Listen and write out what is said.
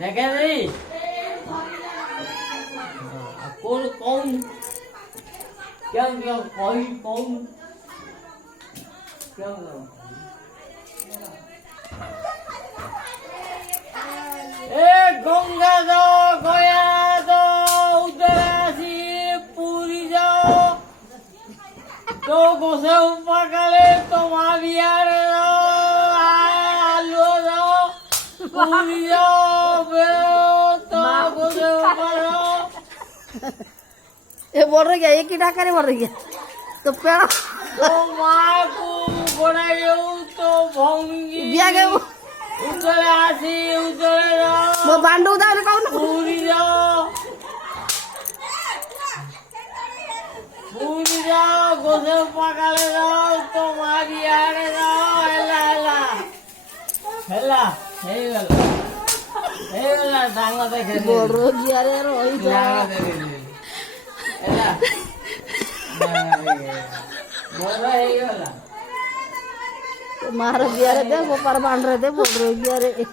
देखे नहीं कौन कौन क्या क्या कोई कौन क्या ए गंगा दो गया दो उदरासी पूरी जाओ तो गोसे ऊपर करे तो मावियार आलू दो पूरी जाओ तो गोसे ऊपर ये बोल रही है, ये की डाका बोल रही है तो पेड़ तो माँ को बनाए तो भंगी बिया गए उधर आसी उधर जाओ वो बांडू उदा कौन पूरी जाओ गोसे पकाले जाओ तो मारी आड़े जाओ हेला हेला हेला हेला डांगा देखे बोल रही है रे रोई तो डांगा देखे हेला बोल रहा है हेला मार बिया रे दे वो पर बांध रहे थे बोल रही है रे